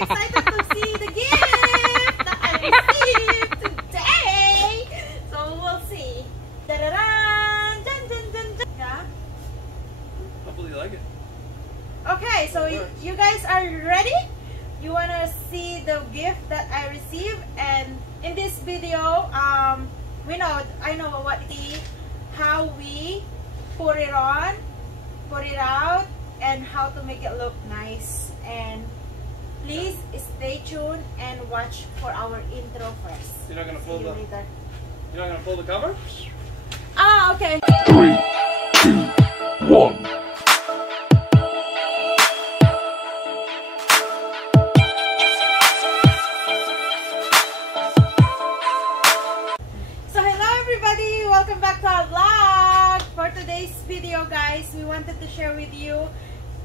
excited to see the gift that I received today. So we'll see. Da-da-da! Dun, dun, dun, dun. Yeah? Hopefully you like it. Okay, so you guys are ready? You wanna see the gift that I received? And in this video, I know what how we put it on, put it out, and how to make it look nice. And please stay tuned and watch for our intro first. You're not gonna See pull you the. later. You're not gonna pull the cover. Ah, okay. 3, 2, 1. Welcome back to our vlog. For today's video, guys, we wanted to share with you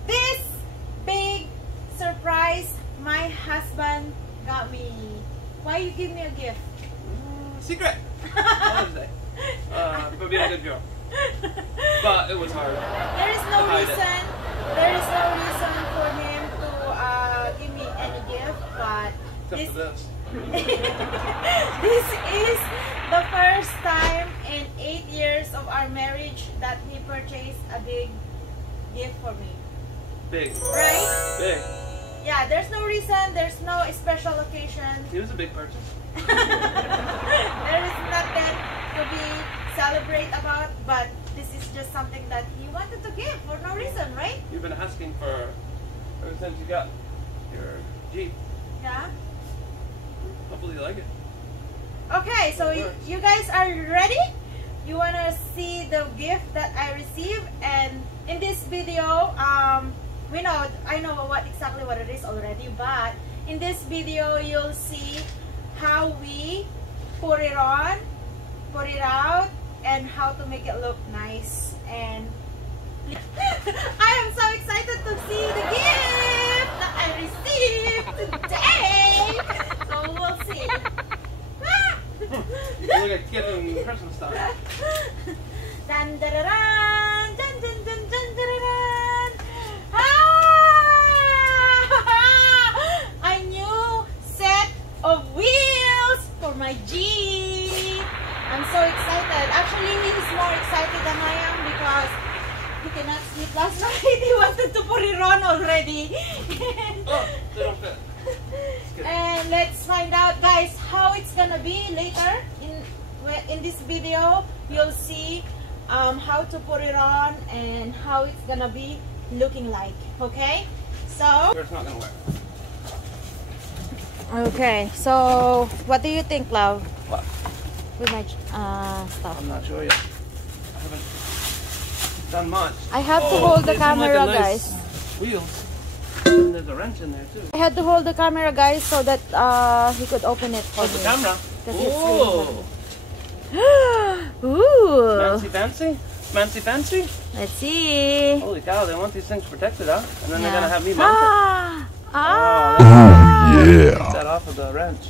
this big surprise my husband got me. Why you give me a gift? Secret. Mother's Day. For being a good girl. But it was hard. There is no reason. There is no reason for him to give me any gift, but except for this. This is the first time in 8 years of our marriage that he purchased a big gift for me. Big. Right? Big. Yeah, there's no reason, there's no special occasion. It was a big purchase. There is nothing to be celebrate about, but this is just something that he wanted to give for no reason, right? You've been asking for ever since you got your Jeep. Yeah. Hopefully you like it. Okay, so you guys are ready? You wanna see the gift that I received? And in this video, I know exactly what it is already, but in this video you'll see how we put it on, put it out, and how to make it look nice. And I am so excited to see the gift that I received today. So we'll see. You look like getting Christmas time. Dun, dun, dun, dun, dun, dun, dun, dun, dun. A new set of wheels for my Jeep. I'm so excited. Actually, he's more excited than I am because he cannot sleep last night. He wanted to put it on already. Oh, they don't fit. And let's find out, guys, how it's gonna be later. In this video, you'll see how to put it on and how it's gonna be looking like. Okay, so It's not gonna work. okay, so what do you think, love? What? With my stuff. I'm not sure yet. I haven't done much. I have to hold the they seem like camera, a nice guys. Wheels. And there's a wrench in there too. I had to hold the camera, guys, so that he could open it for Oh, the me. camera. Ooh. Ooh. Fancy, fancy? Fancy, fancy? Let's see. Holy cow, they want these things protected, huh? And then Yeah. they're gonna have me mount it. Ah! Yeah. Take that off of the wrench.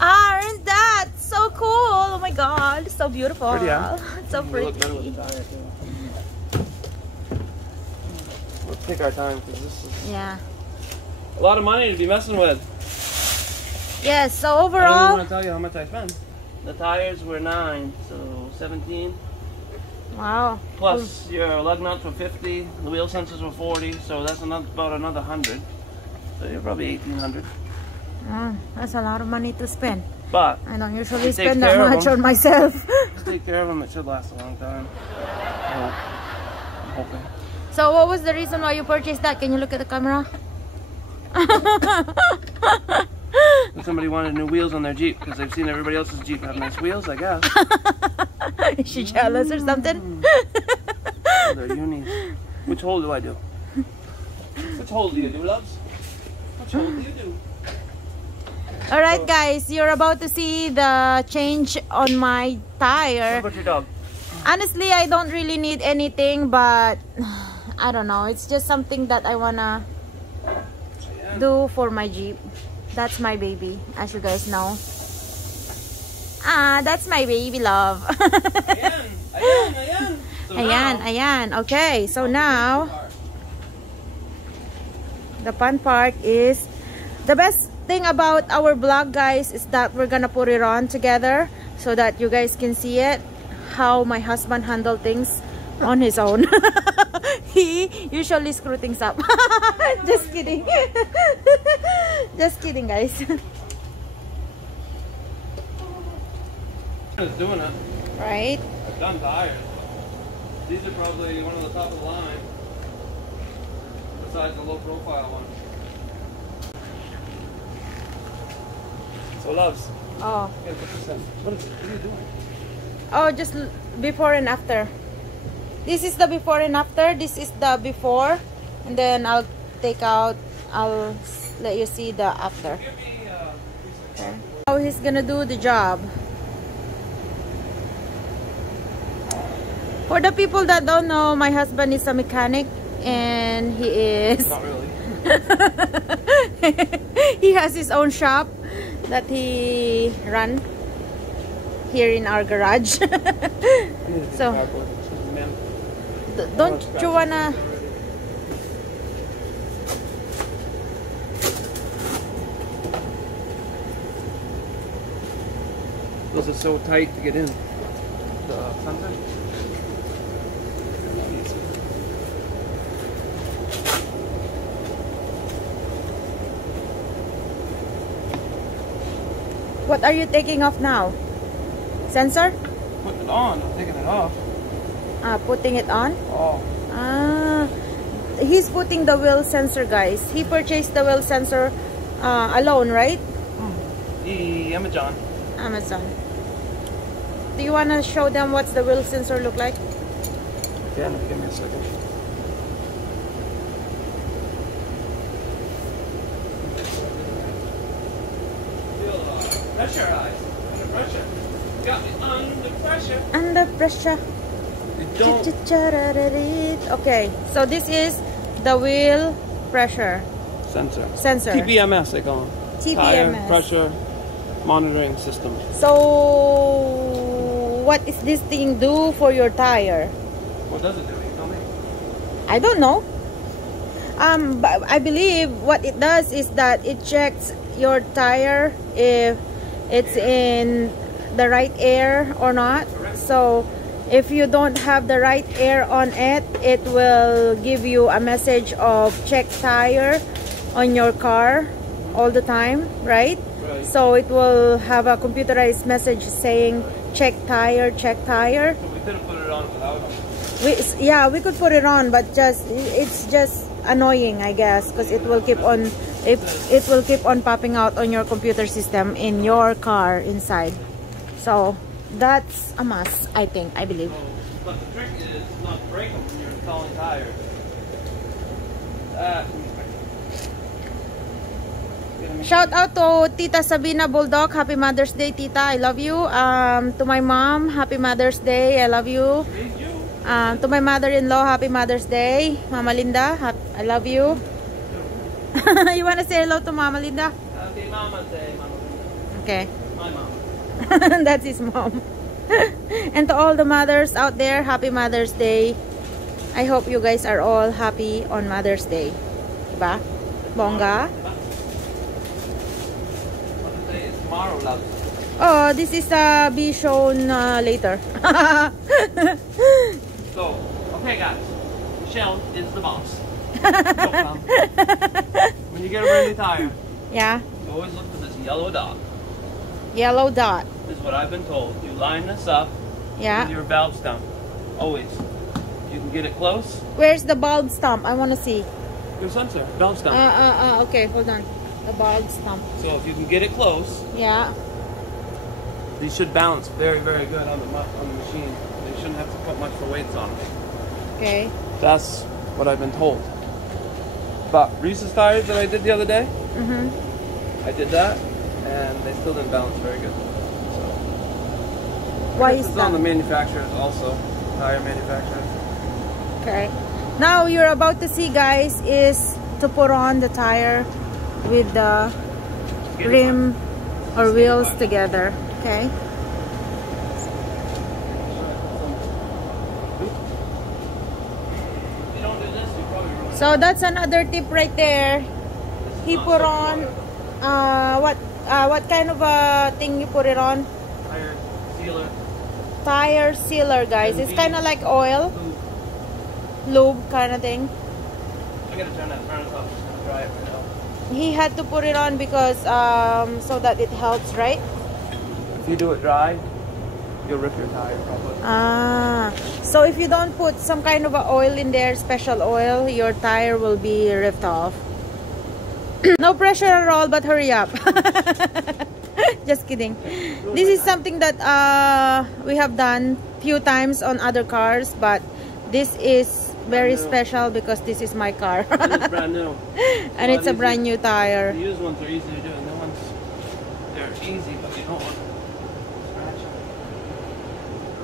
Aren't that so cool? Oh my god, so beautiful. Pretty, huh? It's so We pretty. look better with the tire too. We'll take our time because this is Yeah. a lot of money to be messing with. Yes, so I don't overall, want to tell you how much I spent. The tires were 9, so 17. wow. Plus your lug nuts were 50, the wheel sensors were 40, so that's about another 100. So you're probably 1,800. That's a lot of money to spend. But I don't usually you take spend that care of much them. on myself. Just take care of them, it should last a long time. I hope. I'm hoping. So what was the reason why you purchased that? Can you look at the camera? If somebody wanted new wheels on their Jeep because they've seen everybody else's Jeep have nice wheels, I guess. Is she jealous or something? Oh, they're unis. Which hole do I do? Which hole do you do, loves? Which hole do you do? Alright guys, you're about to see the change on my tire. What about your dog? Honestly, I don't really need anything, but I don't know. It's just something that I wanna do for my Jeep. That's my baby, as you guys know. Ah, that's my baby, love. Ayan. Ayan. Okay, so now The fun part is, the best thing about our vlog, guys, is that we're gonna put it on together so that you guys can see it, how my husband handle things on his own. He usually screw things up. Just kidding. Just kidding, guys. It's doing it. Right? I've done tires. These are probably one of the top of the line, besides the low profile one. So loves. Oh. Yeah, what are you doing? Oh, just before and after. This is the before and after. This is the before, and then I'll let you see the after. Okay. How he's gonna do the job. For the people that don't know, my husband is a mechanic, and he is... Not really. He has his own shop that he run here in our garage. So, don't you wanna... Those are so tight to get in. The sensor. What are you taking off now? Sensor? Putting it on, I'm taking it off. Putting it on? Oh. He's putting the wheel sensor, guys. He purchased the wheel sensor alone, right? Amazon. Amazon. Do you want to show them what's the wheel sensor look like? Yeah, give me a second. Pressurized. Under pressure. Got me under pressure. Under pressure. Don't. Okay, so this is the wheel pressure Sensor. TPMS, they call them. TPMS. Tire pressure monitoring system. So what is this thing do for your tire? What does it do? Can you tell me? I don't know. But I believe what it does is that it checks your tire if it's in the right air or not. So if you don't have the right air on it, it will give you a message of check tire on your car all the time, right? Right. So it will have a computerized message saying check tire, check tire. So we couldn't put it on without it. We could put it on, but it's just annoying, I guess, because it will keep on popping out on your computer system in your car inside. So that's a must, I believe. But the trick is not to break them when you're installing tires. Shout out to Tita Sabina Bulldog. Happy Mother's Day, Tita. I love you. To my mom, Happy Mother's Day. I love you. To my mother-in-law, Happy Mother's Day. Mama Linda, I love you. You want to say hello to Mama Linda? Happy Mama's Day, Mama Linda. Okay. My mom. That's his mom. And to all the mothers out there, Happy Mother's Day. I hope you guys are all happy on Mother's Day. Diba? Bongga? Mother's Day is tomorrow, love. Oh, this is be shown later. So, okay guys, Michelle is the boss. When you get a brand new tire, Yeah. you always look for this yellow dot. Yellow dot. This is what I've been told. You line this up Yeah. with your valve stump. Always. You can get it close. Where's the bulb stump? I want to see. Your sensor, valve stump. Okay, hold on. The bulb stump. So if you can get it close, Yeah. these should balance very, very good on the machine. You shouldn't have to put much for weights on them. Okay. That's what I've been told. But Reese's tires that I did the other day, I did that, and they still didn't balance very good. So Why it's is on the that? manufacturers also, tire manufacturers. Okay. Now you're about to see, guys, is to put on the tire with the rim or wheels together. Okay. So that's another tip right there. He put on what kind of a thing you put it on? Tire sealer. Tire sealer, guys. It's kind of like oil, lube kind of thing. I gotta turn that furnace off. Just gonna dry it right now. He had to put it on because so that it helps, right? If you do it dry, you'll rip your tire probably. Ah, so if you don't put some kind of a oil in there, special oil, your tire will be ripped off. No pressure at all, but hurry up. Just kidding. This is something that we have done few times on other cars, but this is very special because this is my car. It's brand new. And it's a brand new tire. The used ones are easy to do, and the ones, they're easy, but you don't want to scratch them.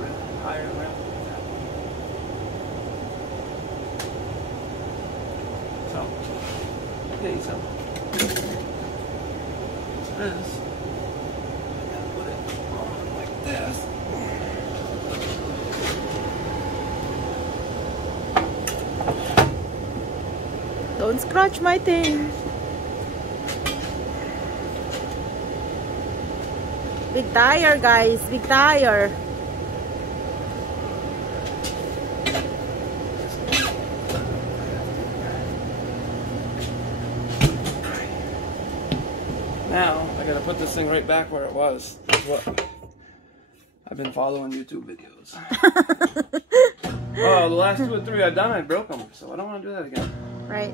Rip the tire around. So, getting some. This. I gotta put it on like this. Don't scratch my thing. Big tire, guys. Big tire. Now, I gotta put this thing right back where it was. That's what I've been following YouTube videos. Oh, the last 2 or 3 I've done, I broke them, so I don't want to do that again. Right.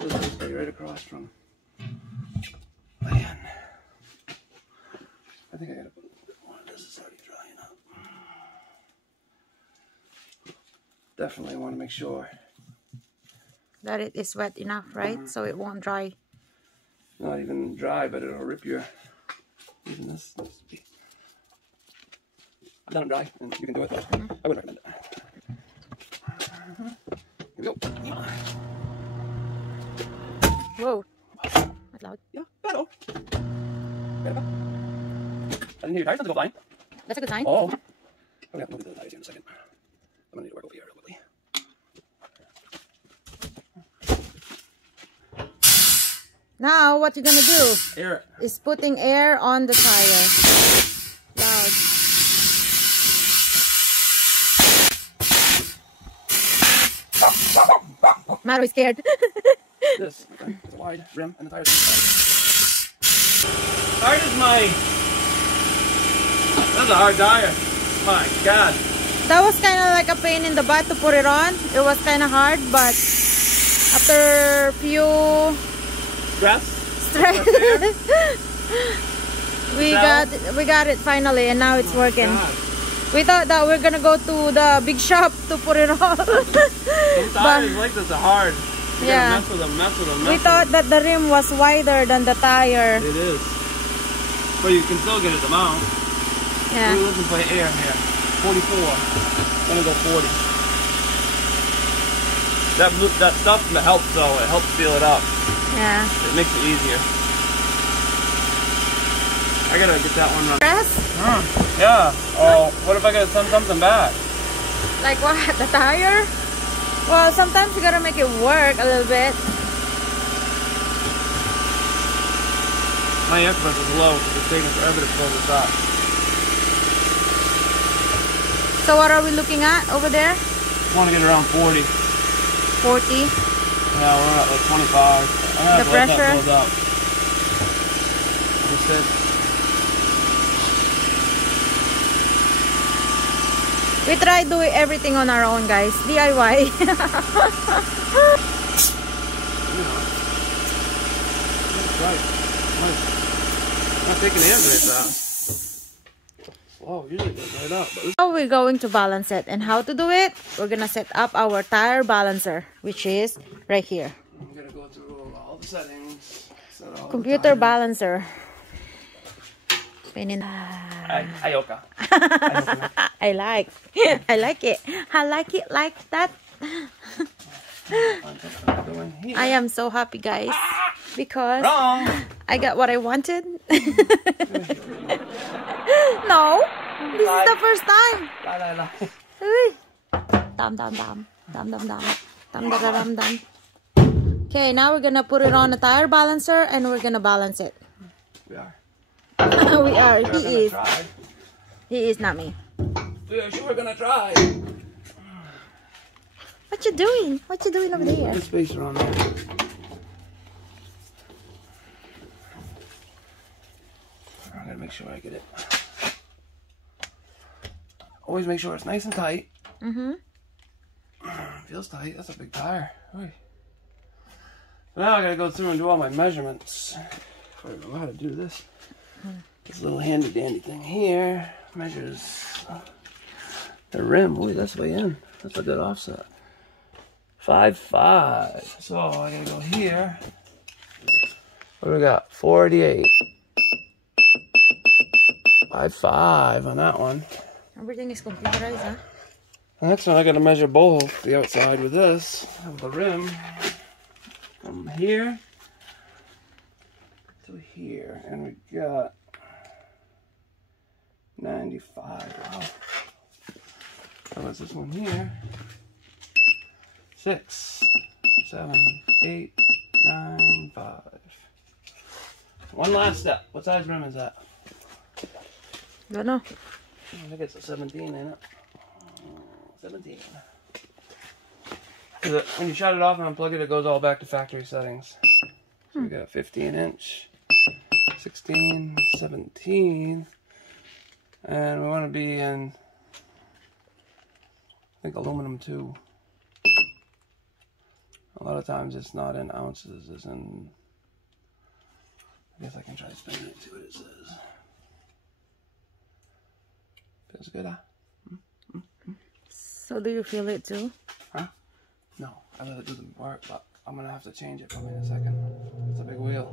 This is stay right across from man. I think I gotta put a little bit more. This is already drying up. Definitely want to make sure That it is wet enough, right? So it won't dry. not even dry, but it'll rip your. Even this. I've done it dry, and you can do it, but I wouldn't recommend it. Here we go. Whoa. That's loud. Yeah, battle. I didn't hear your tires. Let's go flying. That's a good sign. Oh. I'm gonna have to look at the tires here in a second. I'm gonna need to work over here real quickly. Now what you're gonna do Air. is putting air on the tire. Loud. Maro is scared. This. Okay. It's a wide rim, and the tires. Hard as my. That's a hard tire. My God. That was kind of like a pain in the butt to put it on. It was kind of hard, but after few Stress. we got it finally, and now it's working. God. We thought that we're gonna go to the big shop to put it on. Some tires like this are hard. You Yeah. gotta mess with them. We thought that the rim was wider than the tire. It is. But you can still get it to mount. Yeah. We're looking for air here. 44. I'm gonna go 40. That stuff helps though. It helps seal it up. Yeah. It makes it easier. I gotta get that one running. Press? Yeah. Oh, what if I gotta send something back? Like what? The tire? Well, sometimes you gotta make it work a little bit. My air pressure is low because it's taking forever to pull this up. So what are we looking at over there? I want to get around 40. 40. Yeah, we're at like 25. The pressure? That build up. That's it. We try doing everything on our own, guys. DIY. You know. That's right. I'm not taking air very fast. Wow, usually it goes right up. But How we're going to balance it and how to do it, we're gonna set up our tire balancer, which is right here. I'm gonna go through all the settings. Set all Computer the balancer. Ayoka. I like it. I like it like that. I am so happy, guys, because Wrong. I got what I wanted. No, this is the first time. Uy. Dam. Dum dum dum. Dum dum dum dum. Okay, now we're gonna put it on a tire balancer and we're gonna balance it. We are. We are. We're He is. try. He is, not me. We are sure gonna try. What you doing? What you doing over there? Put the spacer on there. I gotta make sure I get it. Always make sure it's nice and tight. Mm-hmm. Feels tight. That's a big tire. Oy. So now I gotta go through and do all my measurements. I don't know how to do this. This little handy dandy thing here measures the rim. Ooh, that's way in. That's a good offset. 5'5". So I gotta go here. What do we got? 48. 5'5" on that one. Everything is computerized, huh? The next one I gotta measure both the outside with this of the rim from here to here, and we got 95. Wow. So what's this one here? 6, 7, 8, 9, 5. One last step. What size rim is that? Don't know. I think it's a 17, ain't it? 17. Because when you shut it off and unplug it, it goes all back to factory settings. So we got a 15-inch, 16, 17, and we want to be in, I think, aluminum too. A lot of times it's not in ounces, it's in, I guess I can try to spin it and see what it says. Feels good, huh? So do you feel it too? Huh? No, I let it do the work, but I'm gonna have to change it probably in a second. It's a big wheel.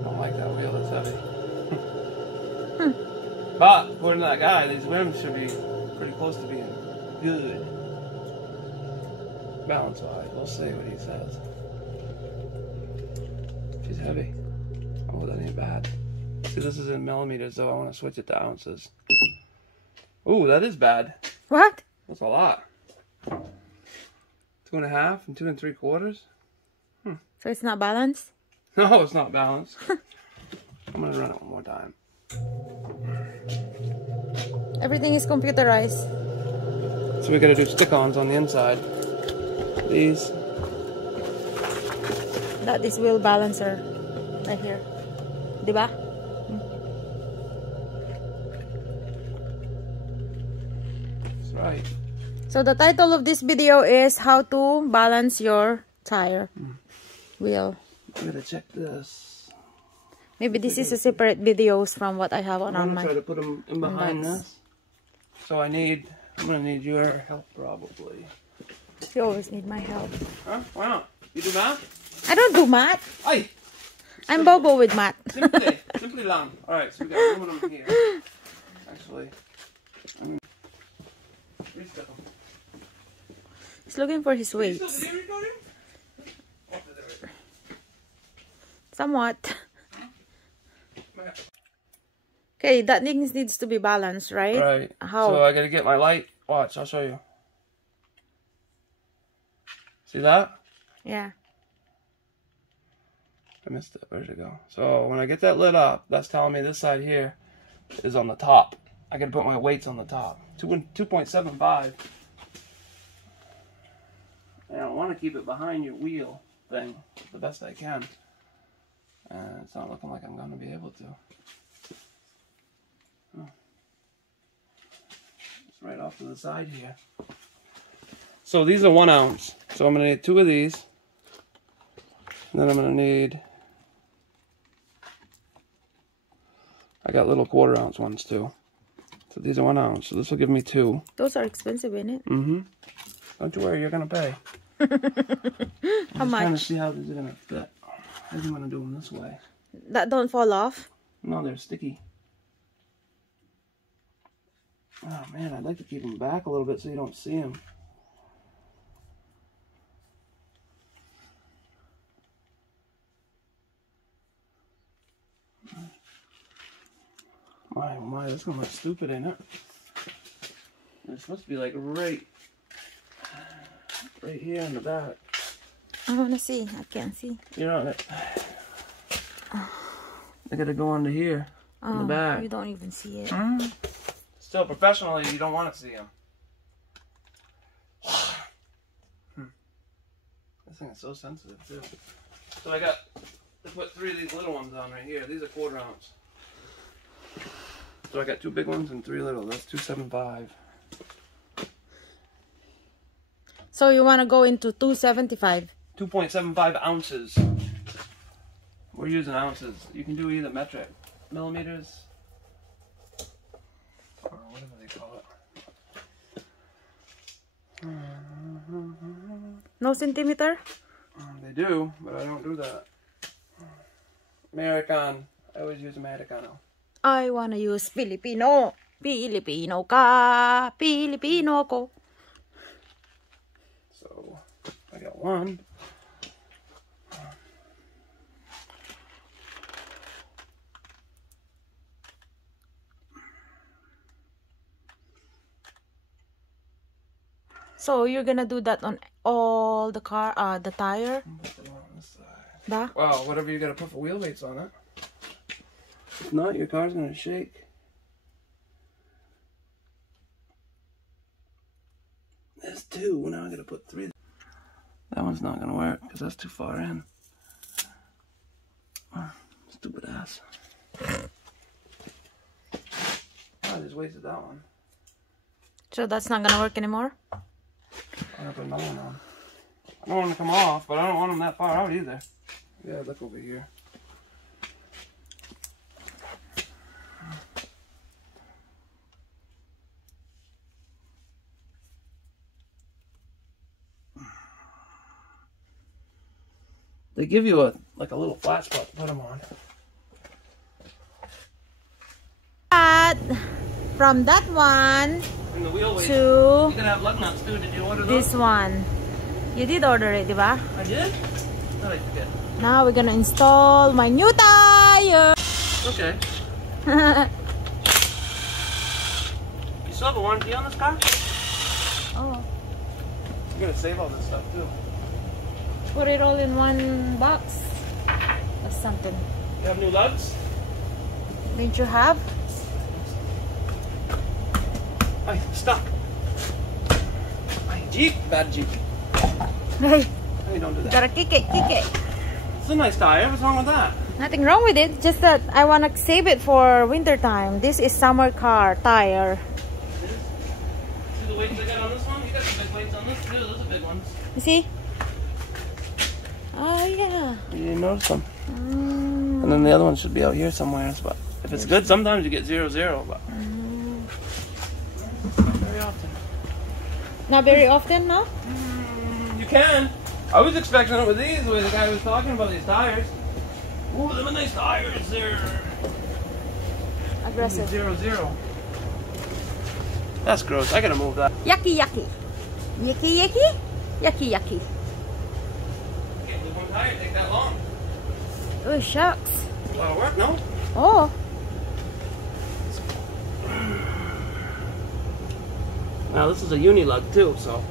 I don't like that wheel, it's heavy. But according to that guy, these rims should be pretty close to being good. Balance wise, we'll see what he says. She's heavy. Oh, that ain't bad. See, this is in millimeters, though. I want to switch it to ounces. Ooh, that is bad. What? That's a lot. 2.5 and 2 3/4. So it's not balanced? No, it's not balanced. I'm gonna run it one more time. Everything is computerized. So we gotta do stick-ons on the inside. These. That is wheel balancer right here. Diba? That's right. So the title of this video is how to balance your tire wheel. I'm gonna check this. Maybe this is a separate videos from what I have on I'm my. gonna try to put them in behind this. So I'm gonna need your help probably. You always need my help. Huh? Why not? You do math? I don't do math. Aye. I'm Bobo with math. Simply long. Alright, so we got aluminum here. Actually, He's looking for his weights. Somewhat. Okay, that thing needs to be balanced, right? Right. How? So I gotta get my light. Watch, I'll show you. See that? Yeah. I missed it. Where'd it go? So when I get that lit up, that's telling me this side here is on the top. I gotta put my weights on the top. 2.75. And I want to keep it behind your wheel thing the best I can. And it's not looking like I'm gonna be able to. It's right off to the side here. So these are 1 ounce. So I'm gonna need 2 of these. And then I'm gonna need, I got little 1/4 ounce ones too. So these are 1 ounce. So this will give me 2. Those are expensive, isn't it? Mm-hmm. Don't you worry, you're gonna pay. How much? Trying to see how these are gonna fit. I think I'm gonna do them this way. That don't fall off. No, they're sticky. Oh man, I'd like to keep them back a little bit so you don't see them. My, that's gonna look stupid, ain't it? It's supposed to be like right here in the back. I want to see. I can't see. You're on it. I gotta go under here in the back. You don't even see it. Still, professionally, you don't want to see them. This thing is so sensitive too. So I got to put 3 of these little ones on right here. These are 1/4 ounce. So I got 2 big ones and 3 little. That's 275. So you want to go into 275? 2.75 ounces. We're using ounces. You can do either metric, millimeters, or whatever they call it. No centimeter? They do, but I don't do that. American. I always use Americano. I want to use Filipino. Filipino ka. Filipino ko. So, I got 1. So you're gonna do that on all the car, the tire? Ba? Wow, whatever you gotta put for wheel weights on it. If not, your car's gonna shake. There's 2, now I gotta put 3. That one's not gonna work, because that's too far in. Stupid ass. I just wasted that one. So that's not gonna work anymore? I'm gonna put another one on. I don't want them to come off, but I don't want them that far out either. Yeah, look over here. They give you a little flat spot to put them on. From that one And the wheel weight. to You can have lug nuts too. Did you order those? this one. You did order it, diba? I did? Thought I forget. Now we're gonna install my new tire. Okay. You still have a warranty on this car? Oh, You're gonna save all this stuff too. put it all in one box or something. You have new lugs? Didn't you have? Hey, stop. Hey, Jeep. Bad Jeep. Hey, Hey, don't do you that. gotta kick it, kick it. It's a nice tire. What's wrong with that? Nothing wrong with it, just that I wanna save it for winter time. This is summer car tire. See the weights I got on this one? You got some big weights on this too. Those are big ones. You see? Oh yeah. You didn't notice them. And then the other one should be out here somewhere. But if it's good, sometimes you get 0-0. But not very often. Not very often, no? You can. I was expecting it with these, the way the guy was talking about these tires. Ooh, them are nice tires. They're Aggressive. 0-0. That's gross. I gotta move that. Yucky, yucky. Yucky, yucky. Yucky, yucky. Can't move one tire. Take that long. Oh, shucks. A lot of work, no? Oh. Now this is a uni-lug too, so.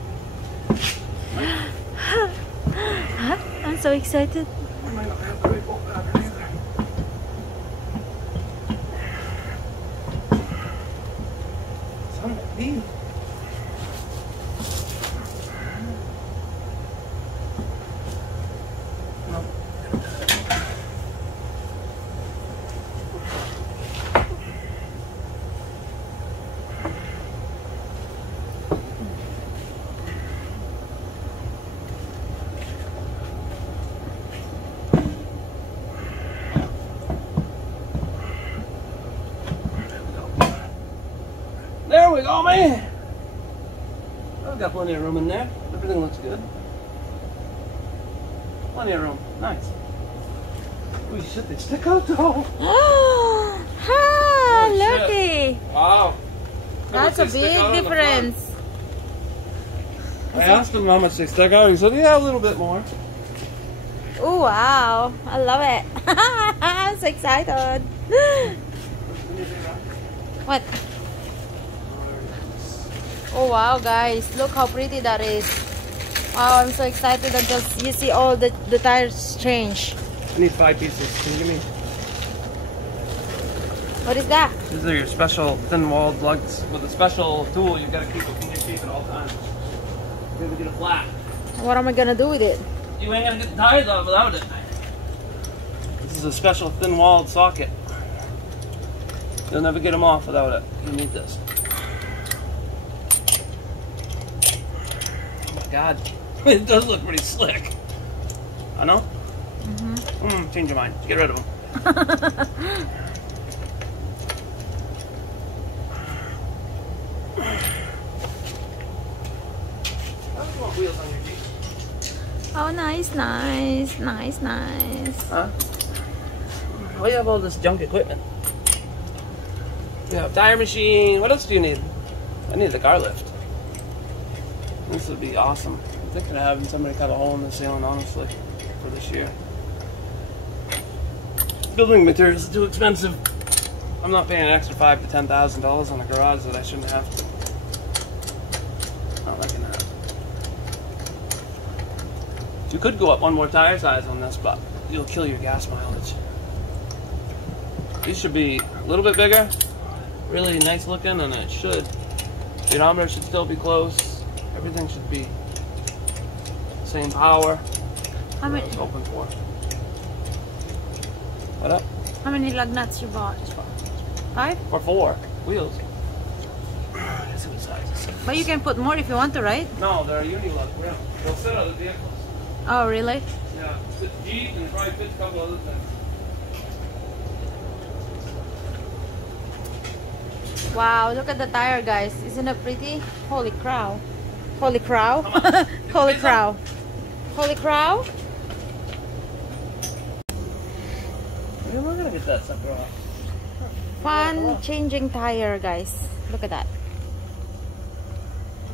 I'm so excited. I might not have the right bolt pattern either. Son of a bee. No. There we go, man. I've got plenty of room in there. Everything looks good. Plenty of room. Nice. Holy shit, they stick out though. Ah, Holy shit. looky. Wow. That's a big difference. I asked him how much they stuck out. He said, yeah, a little bit more. Oh, wow. I love it. I'm so excited. What? Oh wow, guys, look how pretty that is. Wow, I'm so excited until you see all the tires change. I need 5 pieces. Can you give me? What is that? These are your special thin-walled lugs with a special tool. You gotta keep it in your shape at all times. You gotta get it flat. What am I gonna do with it? You ain't gonna get the tires out without it. This is a special thin-walled socket. You'll never get them off without it. You need this. Oh my God, it does look pretty slick. I know. Change your mind. Get rid of them. Wheels on your Jeep. Oh, nice. Huh? We have all this junk equipment. We have tire machine. What else do you need? I need the car lift. This would be awesome. I'm thinking of having somebody cut a hole in the ceiling, honestly, for this year. Building materials are too expensive. I'm not paying an extra $5,000 to $10,000 on a garage that I shouldn't have to. Not liking that. You could go up one more tire size on this, but you'll kill your gas mileage. These should be a little bit bigger, really nice looking, and it should. The odometer should still be close. Everything should be same power. How many? I was hoping for. What up? How many lug nuts you bought? 5? For 4 wheels. Let's see what size this is. But you can put more if you want to, right? No, they're a uni-lug rim. They'll fit other vehicles. Oh, really? Yeah, fit Jeep and probably fit a couple other things. Wow, look at the tire, guys. Isn't it pretty? Holy crow. Holy crow. Come on. Holy crow. Holy crow. We're gonna get that sucker off. Fun changing tire, guys. Look at that.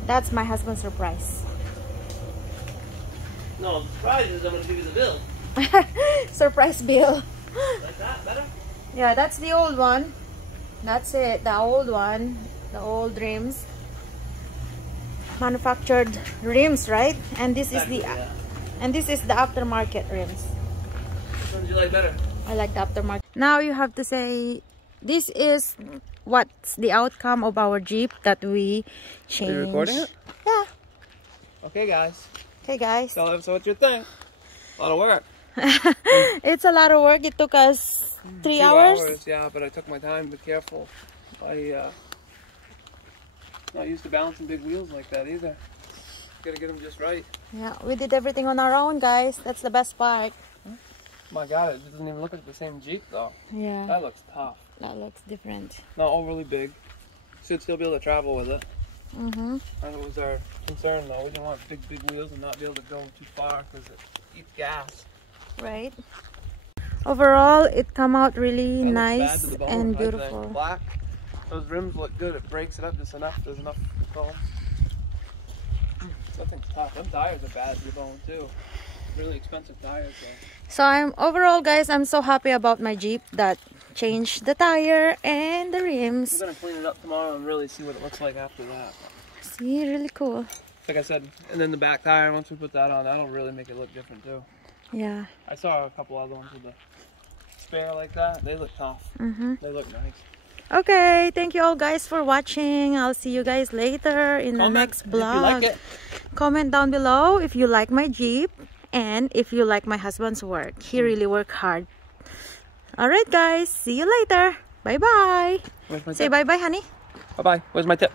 That's my husband's surprise. No, the surprise is I'm gonna give you the bill. Surprise bill. Like that, better? Yeah, that's the old one. That's it, the old one. The old rims. Manufactured rims, right? And this is the and this is the aftermarket rims. Which one do you like better? I like the aftermarket. Now you have to say this is what's the outcome of our Jeep that we changed. Are you recording it? Yeah. Okay, guys. Okay, guys. Tell us what you think. A lot of work. It's a lot of work. It took us 3 hours. 2 hours, yeah, but I took my time. Be careful. Not used to balancing big wheels like that either. Gotta get them just right. Yeah, we did everything on our own, guys. That's the best part. My God, it doesn't even look like the same Jeep though. Yeah. That looks tough. That looks different. Not overly big. Should still be able to travel with it. Mm-hmm. That was our concern though. We didn't want big wheels and not be able to go too far because it eats gas. Right. Overall, it come out really That nice looks bad to the bone, and I think. beautiful. Black. Those rims look good. It breaks it up just enough. There's enough foam. That thing's tough. Them tires are bad to the bone too. Really expensive tires though. So overall, guys, I'm so happy about my Jeep that changed the tire and the rims. I'm gonna clean it up tomorrow and really see what it looks like after that. See, really cool. Like I said, and then the back tire, once we put that on, that'll really make it look different too. Yeah. I saw a couple other ones with the spare like that. They look tough. They look nice. Okay, thank you all guys for watching. I'll see you guys later in the next vlog. If you like it. Comment down below if you like my Jeep and if you like my husband's work. He really worked hard. Alright guys, see you later. Bye bye. Where's my Say tip? bye bye, honey. Bye bye. Where's my tip?